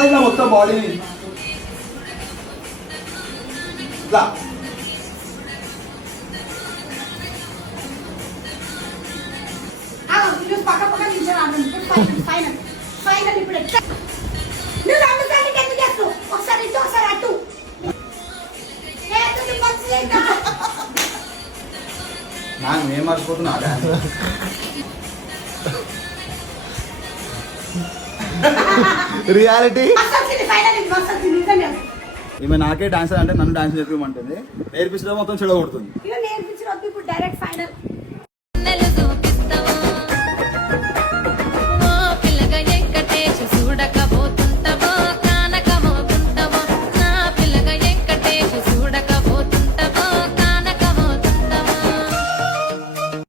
ఇట్లా మొత్తం బాడీని ఇట్లా పక్క పక్క నిల్చొని ఫైనల్ ఫైనల్ ఇప్పుడు నువ్వు రెండు సార్లు ఎందుకు చేస్తావు ఒకసారి ఇటు ఒకసారి అటు నాకు నేను మర్చిపోతున్నా రియాలిటీ ఈమె నాకే డాన్స్ అంటే నన్ను డాన్స్ నేర్పించమంటుంది నేర్పించడం మొత్తం చెడగొడుతుంది నేర్పించడం ఇప్పుడు డైరెక్ట్ ఫైనల్